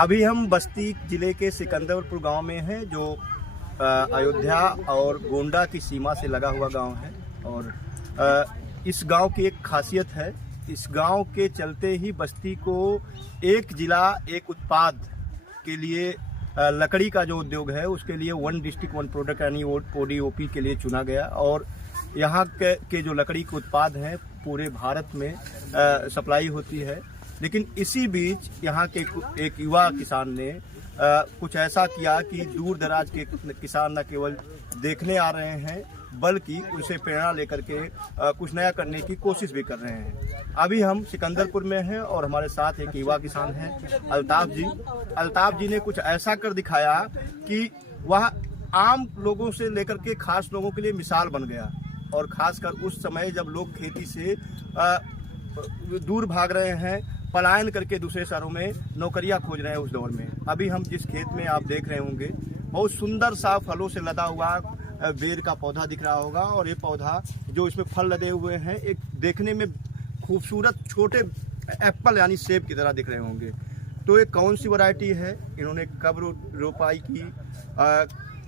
अभी हम बस्ती जिले के सिकंदरपुर गांव में हैं, जो अयोध्या और गोंडा की सीमा से लगा हुआ गांव है। और इस गांव की एक खासियत है, इस गांव के चलते ही बस्ती को एक जिला एक उत्पाद के लिए, लकड़ी का जो उद्योग है उसके लिए वन डिस्ट्रिक्ट वन प्रोडक्ट यानी ODOP के लिए चुना गया। और यहाँ के जो लकड़ी के उत्पाद हैं पूरे भारत में सप्लाई होती है। लेकिन इसी बीच यहाँ के एक युवा किसान ने कुछ ऐसा किया कि दूर दराज के किसान न केवल देखने आ रहे हैं बल्कि उनसे प्रेरणा लेकर के कुछ नया करने की कोशिश भी कर रहे हैं। अभी हम सिकंदरपुर में हैं और हमारे साथ एक युवा किसान हैं अल्ताफ जी। अल्ताफ जी ने कुछ ऐसा कर दिखाया कि वह आम लोगों से लेकर के खास लोगों के लिए मिसाल बन गया। और खासकर उस समय जब लोग खेती से दूर भाग रहे हैं, पलायन करके दूसरे शहरों में नौकरियां खोज रहे हैं, उस दौर में अभी हम जिस खेत में आप देख रहे होंगे बहुत सुंदर सा फलों से लदा हुआ बेर का पौधा दिख रहा होगा। और ये पौधा जो इसमें फल लदे हुए हैं एक देखने में खूबसूरत छोटे एप्पल यानी सेब की तरह दिख रहे होंगे। तो ये कौन सी वैरायटी है, इन्होंने कब रोपाई की,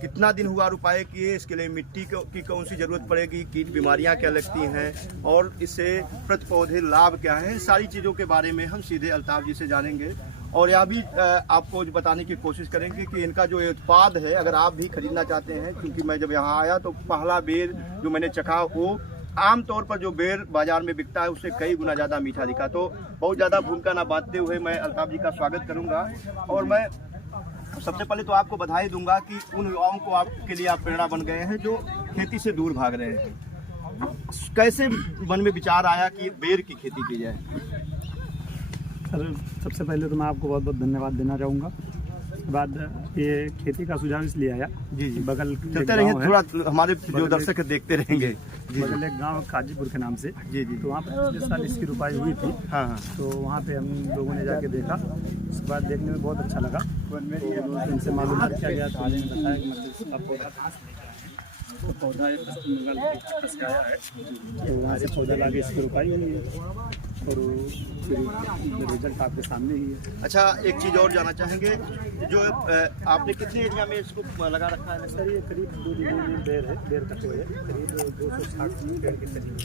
कितना दिन हुआ रोपाई किए, इसके लिए मिट्टी की कौन सी ज़रूरत पड़ेगी, कीट बीमारियां क्या लगती हैं और इससे प्रति पौधे लाभ क्या हैं, सारी चीज़ों के बारे में हम सीधे अल्ताफ जी से जानेंगे। और यह भी आपको बताने की कोशिश करेंगे कि इनका जो उत्पाद है अगर आप भी खरीदना चाहते हैं, क्योंकि मैं जब यहाँ आया तो पहला बेर जो मैंने चखा वो आमतौर पर जो बेर बाजार में बिकता है उससे कई गुना ज़्यादा मीठा दिखा। तो बहुत ज़्यादा भूमिका ना बांटते हुए मैं अल्ताफ जी का स्वागत करूँगा। और मैं सबसे पहले तो आपको बधाई दूंगा कि उन युवाओं को आपके लिए आप प्रेरणा बन गए हैं जो खेती से दूर भाग रहे हैं। कैसे मन में विचार आया कि बेर की खेती की जाए? सर, सबसे पहले तो मैं आपको बहुत बहुत धन्यवाद देना चाहूँगा। उसके बाद ये खेती का सुझाव इसलिए आया जी बगल चलते रहिए, थोड़ा हमारे जो दर्शक देखते रहेंगे। बगल एक गाँव काजीपुर के नाम से जी। तो वहाँ पर पिछले साल इसकी रोपाई हुई थी। हाँ। तो वहाँ पे हम लोगों ने जाके देखा, उसके बाद देखने में बहुत अच्छा लगा। तो इनसे मालूम किया गया तो आने बताया कि मतलब इसका पौधा कहाँ से लेकर आए हैं। तो पौधा पश्चिम बंगाल के आया है, तो वहाँ से पौधा ला के इसकी रोपाई हुई है और रिजल्ट आपके सामने ही है। अच्छा, एक चीज़ और जानना चाहेंगे, जो आपने कितनी एरिया में इसको लगा रखा है? सर, ये करीब 2 बीघे में बेर है, बेर का पेड़ है, करीब 260 पेड़ के करीब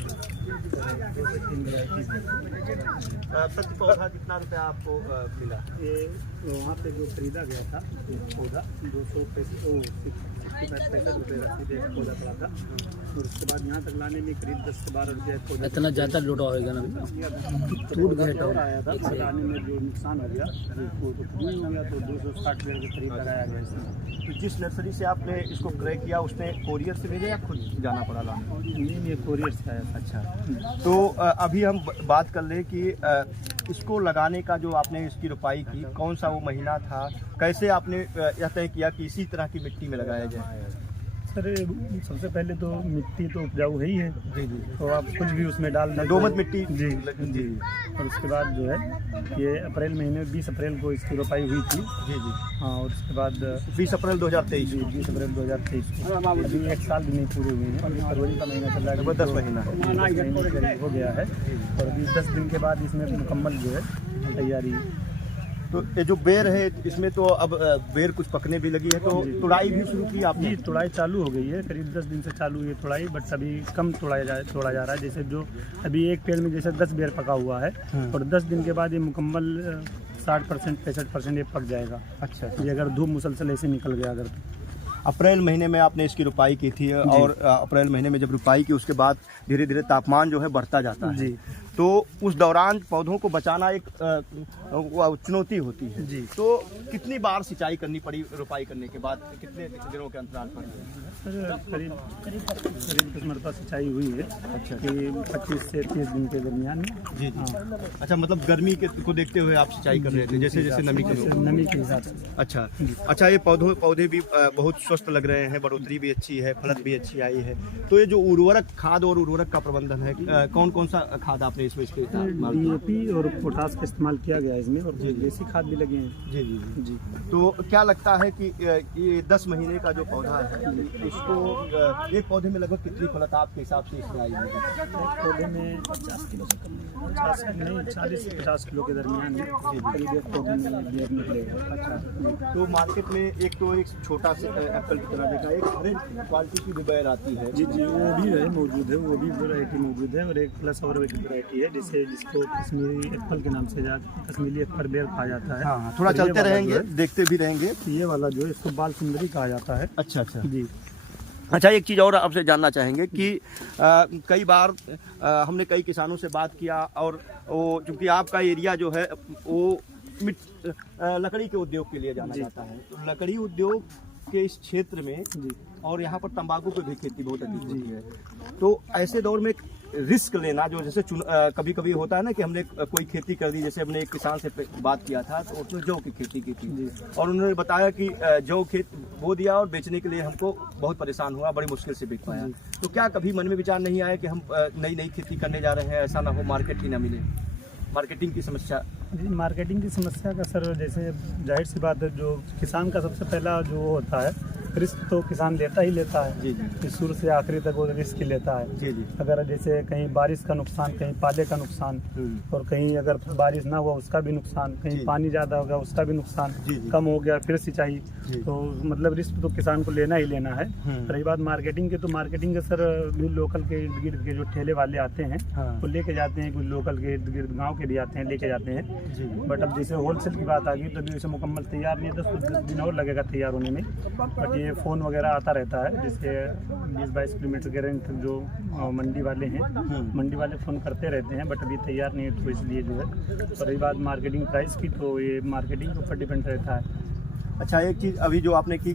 2 से 3 वैरायटी। प्रति पौधा कितना रुपया आपको मिला? ये वहाँ पे जो खरीदा गया था पौधा 265 रुपये का सीधे पौधा पड़ा था। और उसके बाद यहाँ तक लाने में करीब 10 से 12 रुपये पौधा। इतना ज़्यादा लूटा होगा ना, टूट गया आया था, लाने में जो नुकसान हो गया वो तो कम हो गया। तो 260 पेड़ के करीब लगाया गया इसमें। तो जिस नर्सरी से आपने इसको क्रय किया उसने कोरियर से भेजा या खुद जाना पड़ा लाने? नहीं, ये कोरियर से आया था। अच्छा, तो अभी हम बात कर ले कि इसको लगाने का जो आपने इसकी रोपाई की, कौन सा वो महीना था, कैसे आपने यह तय किया कि इसी तरह की मिट्टी में लगाया जाए? सर, सबसे पहले तो मिट्टी तो उपजाऊ है ही है जी। तो आप कुछ भी उसमें डाल दें, दोमट मिट्टी। जी। और उसके बाद जो है ये अप्रैल महीने 20 अप्रैल को इसकी रोपाई हुई थी। जी। हाँ, और उसके बाद 20 अप्रैल 2023। 20 अप्रैल 2023 को अभी 1 साल भी नहीं पूरे हुए हैं। अभी फरवरी का महीना चल रहा है, 10 महीना करीब हो गया है। और अभी 10 दिन के बाद इसमें मुकम्मल जो है तैयारी। तो ये जो बेर है इसमें तो अब बेर कुछ पकने भी लगी है, तो तुड़ाई भी शुरू की आपने? जी, तुड़ाई चालू हो गई है, करीब 10 दिन से चालू हुई है तुड़ाई, बट अभी कम तोड़ा जा रहा है। जैसे जो अभी एक पेड़ में जैसे 10 बेर पका हुआ है और 10 दिन के बाद ये मुकम्मल 60% 65% ये पक जाएगा। अच्छा, ये अगर धूप मुसलसल ऐसे निकल गया अगर अप्रैल महीने में आपने इसकी रोपाई की थी और अप्रैल महीने में जब रोपाई की उसके बाद धीरे धीरे तापमान जो है बढ़ता जाता है जी। तो उस दौरान पौधों को बचाना एक चुनौती होती है जी। तो कितनी बार सिंचाई करनी पड़ी रोपाई करने के बाद, कितने दिनों के अंतराल पर? करीब 10 मरतबा सिंचाई हुई है। अच्छा, कि 25 से 30 दिन के दरमियान में। जी। हाँ। अच्छा, मतलब गर्मी को देखते हुए आप सिंचाई कर रहे थे, जैसे जैसे नमी के हिसाब से। अच्छा, ये पौधे भी बहुत स्वस्थ लग रहे हैं, बढ़ोतरी भी अच्छी है, फलत भी अच्छी आई है। तो ये जो उर्वरक खाद और उर्वरक का प्रबंधन है, कौन कौन सा खाद आपने आपने इसमें इसके इस्तेमाल DAP और पोटास का इस्तेमाल किया गया है इसमें, और देसी खाद भी लगे हैं। जी जी जी। जी। तो क्या लगता है कि ये 10 महीने का जो पौधा है, इसको एक पौधे में लगभग कितनी फलत आपके हिसाब से इसमें आई होगी? एक पौधे में 50 किलो से कम नहीं, 40 से 50 किलो के दरमियान में करीब एक पौधे में बेर निकलेगा। अच्छा, तो मार्केट में एक छोटा सा एप्पल की तरह देखा, एक हरे क्वालिटी की भी बेर आती है। जी जी, वो भी है मौजूद है, वो भी वैरायटी मौजूद है, और एक प्लस और एक वैरायटी है जिसको कश्मीरी एप्पल के नाम से कश्मीरी एप्पल बेर कहा जाता है। हाँ, थोड़ा चलते रहेंगे, देखते भी रहेंगे। ये वाला जो है इसको बाल सुंदरी कहा जाता है। अच्छा अच्छा जी। अच्छा, एक चीज़ और आपसे जानना चाहेंगे कि कई बार हमने कई किसानों से बात किया, और वो चूँकि आपका एरिया जो है वो लकड़ी के उद्योग के लिए जाना जाता है, तो लकड़ी उद्योग के इस क्षेत्र में जी, और यहाँ पर तंबाकू की भी खेती बहुत अधिक होती है, तो ऐसे दौर में रिस्क लेना, जो जैसे कभी कभी होता है ना कि हमने कोई खेती कर दी, जैसे हमने एक किसान से बात किया था, तो उसने जौ की खेती की थी, और उन्होंने बताया कि जौ खेत बो दिया और बेचने के लिए हमको बहुत परेशान हुआ, बड़ी मुश्किल से बेच पाया। तो क्या कभी मन में विचार नहीं आया कि हम नई खेती करने जा रहे हैं, ऐसा ना हो मार्केट ही ना मिले? मार्केटिंग की समस्या। जी, मार्केटिंग की समस्या का सर, जैसे जाहिर सी बात है, जो किसान का सबसे पहला जो होता है रिस्क, तो किसान लेता ही लेता है। जी जी। शुरू से आखिरी तक वो रिस्क ही लेता है। जी जी। अगर जैसे कहीं बारिश का नुकसान, कहीं पाले का नुकसान, और कहीं अगर बारिश ना हुआ उसका भी नुकसान, कहीं पानी ज़्यादा हो गया उसका भी नुकसान, कम हो गया फिर सिंचाई, तो मतलब रिस्क तो किसान को लेना ही लेना है। रही बात मार्केटिंग की, तो मार्केटिंग के सर भी लोकल के इर्द गिर्द के जो ठेले वाले आते हैं वो लेके जाते हैं, कुछ लोकल के इर्द गिर्द गाँव के भी आते हैं, लेके जाते हैं। बट अब जैसे होलसेल की बात आ गई, तो अभी उसे मुकम्मल तैयार नहीं है, 10 दिन और लगेगा तैयार होने में। बट ये फ़ोन वगैरह आता रहता है, जिससे 20-22 किलोमीटर के रेंज तक जो मंडी वाले हैं, मंडी वाले फ़ोन करते रहते हैं, बट अभी तैयार नहीं है, तो इसलिए जो है। और रही बात मार्केटिंग प्राइस की, तो ये मार्केटिंग के ऊपर डिपेंड रहता है। अच्छा, एक चीज़ अभी जो आपने की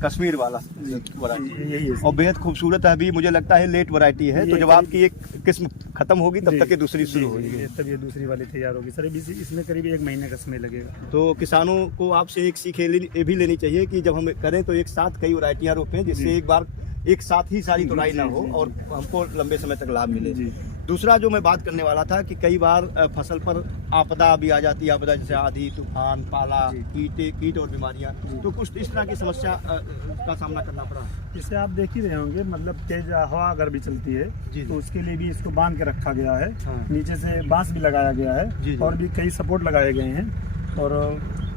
कश्मीर वाला यही है, और बेहद खूबसूरत है, अभी मुझे लगता है लेट वैरायटी है, तो जब आपकी एक किस्म खत्म होगी तब तक ये दूसरी शुरू होगी, तब ये दूसरी वाली तैयार होगी सर। इसमें करीब 1 महीने का समय लगेगा। तो किसानों को आपसे एक सीख ये भी लेनी चाहिए कि जब हम करें तो एक साथ कई वैरायटियां रोपें, जिससे एक बार एक साथ ही सारी तुड़ाई ना हो और हमको लंबे समय तक लाभ मिले। दूसरा जो मैं बात करने वाला था कि कई बार फसल पर आपदा भी आ जाती है, आपदा जैसे आंधी, तूफान, पाला, कीट और बीमारियां, तो कुछ इस तरह की समस्या का सामना करना पड़ा। इसे आप देख ही रहे होंगे, मतलब तेज हवा अगर भी चलती है तो उसके लिए भी इसको बांध के रखा गया है। नीचे से बांस भी लगाया गया है, और भी कई सपोर्ट लगाए गए हैं। और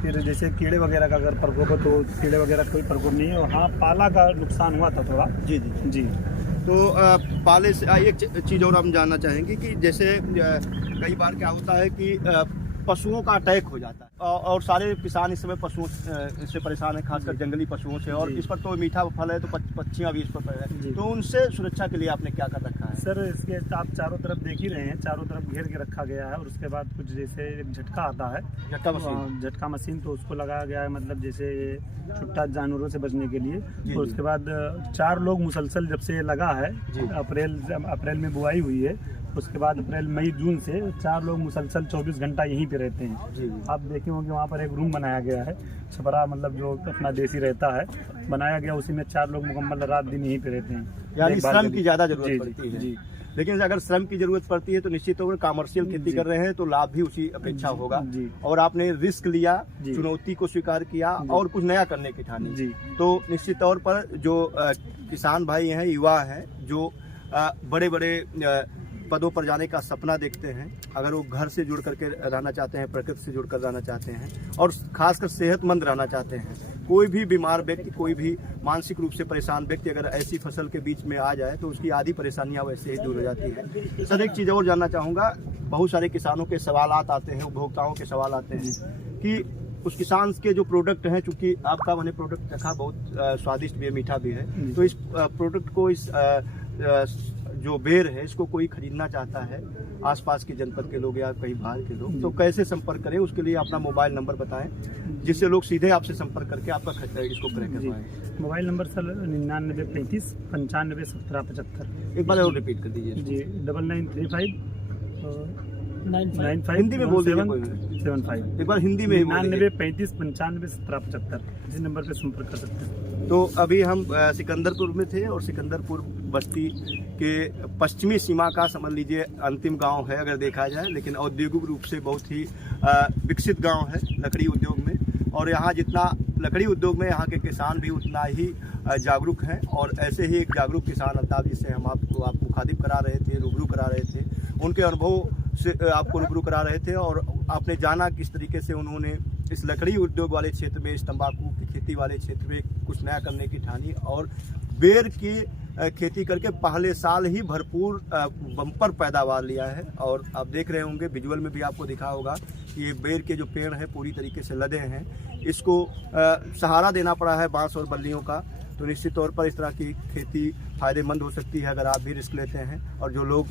फिर जैसे कीड़े वगैरह का अगर प्रकोप हो, तो कीड़े वगैरह कोई प्रकोप नहीं है। और हाँ, पाला का नुकसान हुआ था थोड़ा। जी जी जी। तो पाले से एक चीज़ और हम जानना चाहेंगे कि जैसे कई बार क्या होता है कि पशुओं का अटैक हो जाता है, और सारे किसान इस समय पशुओं से परेशान है, खासकर जंगली पशुओं से, और इस पर तो मीठा फल है तो पक्षियाँ भी इस पर है, तो उनसे सुरक्षा के लिए आपने क्या कर रखा है? सर, इसके आप चारों तरफ देख ही रहे हैं, चारों तरफ घेर के रखा गया है। और उसके बाद कुछ जैसे एक झटका आता है, झटका मशीन, तो उसको लगाया गया है, मतलब जैसे छुट्टा जानवरों से बचने के लिए। और उसके बाद 4 लोग मुसलसल जब से लगा है, अप्रैल में बुआई हुई है, उसके बाद अप्रैल, मई, जून से 4 लोग मुसलसल 24 घंटा यहीं पे रहते हैं। आप देखे होंगे वहाँ पर एक रूम बनाया गया है, छपरा, मतलब जो अपना देसी रहता है बनाया गया, उसी में 4 लोग मुकम्मल रात दिन यहीं पे रहते हैं। यानी श्रम की ज़्यादा जरूरत पड़ती है। जी। लेकिन अगर श्रम की जरूरत पड़ती है तो निश्चित तौर पर कमर्शियल खेती कर रहे हैं तो लाभ भी उसी अपेक्षा होगा। और आपने रिस्क लिया, चुनौती को स्वीकार किया और कुछ नया करने की ठानी, तो निश्चित तौर पर जो किसान भाई हैं, युवा हैं, जो बड़े बड़े पदों पर जाने का सपना देखते हैं, अगर वो घर से जुड़ करके रहना चाहते हैं, प्रकृति से जुड़कर रहना चाहते हैं, और खासकर सेहतमंद रहना चाहते हैं, कोई भी बीमार व्यक्ति, कोई भी मानसिक रूप से परेशान व्यक्ति अगर ऐसी फसल के बीच में आ जाए तो उसकी आधी परेशानियां वैसे ही दूर हो जाती है। सर, एक चीज़ और जानना चाहूँगा, बहुत सारे किसानों के सवालात आते हैं, उपभोक्ताओं के सवाल आते हैं कि उस किसान के जो प्रोडक्ट हैं, चूँकि आपका मैंने प्रोडक्ट देखा बहुत स्वादिष्ट भी है, मीठा भी है, तो इस प्रोडक्ट को, इस जो बेर है, इसको कोई खरीदना चाहता है, आसपास के जनपद के लोग या कहीं बाहर के लोग, तो कैसे संपर्क करें? उसके लिए अपना मोबाइल नंबर बताएं, जिससे लोग सीधे आपसे संपर्क करके आपका इसको क्रय कर पाएं। Mobile number sir 9935 95 17 75। एक बार और रिपीट कर दीजिए जी। 9935 95 हिंदी में बोल दीजिए, 75। एक बार हिंदी में 9935 95 17 75, इस नंबर पे संपर्क कर सकते हैं। तो अभी हम सिकंदरपुर में थे, और सिकंदरपुर बस्ती के पश्चिमी सीमा का समझ लीजिए अंतिम गांव है अगर देखा जाए, लेकिन औद्योगिक रूप से बहुत ही विकसित गांव है लकड़ी उद्योग में। और यहाँ जितना लकड़ी उद्योग में यहाँ के किसान भी उतना ही जागरूक हैं। और ऐसे ही एक जागरूक किसान अल्ताफ जिससे हम आपको मुखातिब करा रहे थे, रूबरू करा रहे थे, उनके अनुभव से आपको रूबरू करा रहे थे। और आपने जाना किस तरीके से उन्होंने इस लकड़ी उद्योग वाले क्षेत्र में, इस तंबाकू की खेती वाले क्षेत्र में कुछ नया करने की ठानी और बेर की खेती करके पहले साल ही भरपूर बम्पर पैदावार लिया है। और आप देख रहे होंगे विजुअल में भी आपको दिखा होगा कि ये बेर के जो पेड़ हैं पूरी तरीके से लदे हैं, इसको सहारा देना पड़ा है बांस और बल्लियों का। तो निश्चित तौर पर इस तरह की खेती फ़ायदेमंद हो सकती है अगर आप भी रिस्क लेते हैं। और जो लोग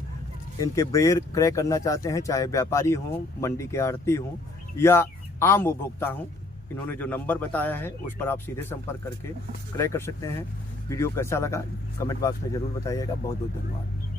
इनके बेर क्रय करना चाहते हैं, चाहे व्यापारी हों, मंडी के आड़ती हों या आम उपभोक्ता हों, इन्होंने जो नंबर बताया है उस पर आप सीधे संपर्क करके क्रय कर सकते हैं। वीडियो कैसा लगा कमेंट बॉक्स में ज़रूर बताइएगा। बहुत बहुत धन्यवाद।